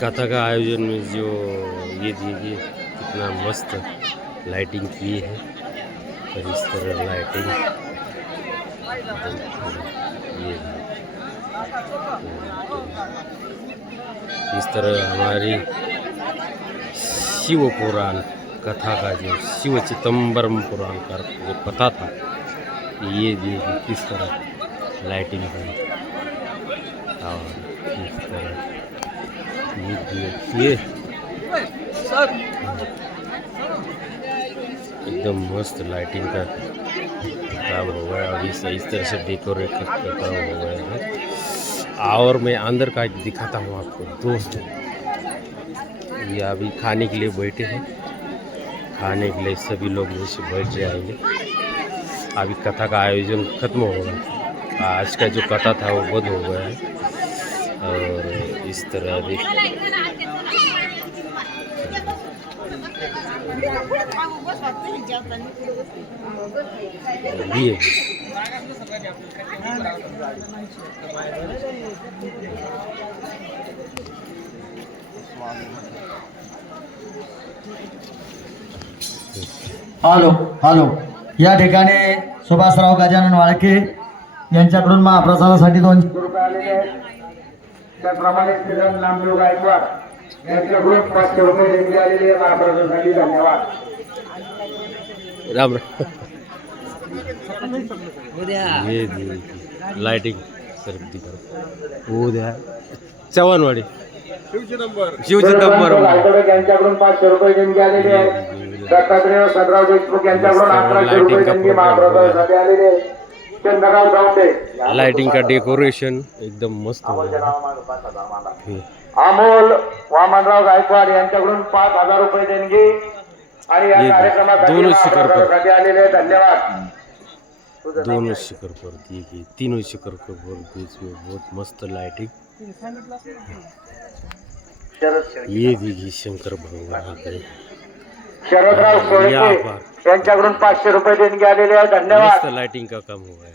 कथा का आयोजन में जो ये देखिए कितना मस्त लाइटिंग की है। और इस तरह लाइटिंग ये इस तरह हमारी शिव पुराण कथा का जो शिव चिदम्बरम पुराण का जो कथा था, ये देखिए किस तरह लाइटिंग है। और इस तरह ये देखिए एकदम मस्त लाइटिंग का काम हो गया। और इस तरह से डेकोरेट का काम हो गया है। और मैं अंदर का दिखाता हूँ आपको दोस्तों। ये अभी खाने के लिए बैठे हैं, खाने के लिए सभी लोग जैसे बैठ जाएंगे। अभी कथा का आयोजन खत्म होगा। आज का जो कथा था वो बंद हो गया है। और इस तरह अभी ये हॅलो हॅलो या ठिकाणी सुभाषराव गजानन वाळके यांच्याकडून महाप्रसादासाठी 200 रुपये आलेले आहेत। त्याप्रमाणे श्रीराम नामदेव गायकवाड यांच्याकडून 500 रुपये देणगी आलेली आहे महाप्रसादासाठी। धन्यवाद। राम ये लाइटिंग सर दिखा वो द्या चव्हाणवाडी शिवची नंबर यांच्याकडून 500 रुपये देणगी आलेली आहे। दत्तात्रय सदराव देशमुख यांच्याकडून 1100 रुपये देणगी महाप्रसादासाठी आलेली आहे। चंद्रराव गावडे लाइटिंग का डेकोरेशन एकदम मस्त हो गया। अमोल वामनराव गायकवाड यांच्याकडून 5000 रुपये देणगी आणि या कार्यक्रमासाठी दोनों शिखर पर आलेले आहेत। धन्यवाद। दोनों शिखर पर देखिए, तीनों शिखर पर बीच में बहुत मस्त लाइटिंग। ये देखिए शंकर भगवान के शरदराव सोळके यांच्याकडून 500 रुपये देणगी आलेले आहे। धन्यवाद। मस्त लाइटिंग का काम हुआ है।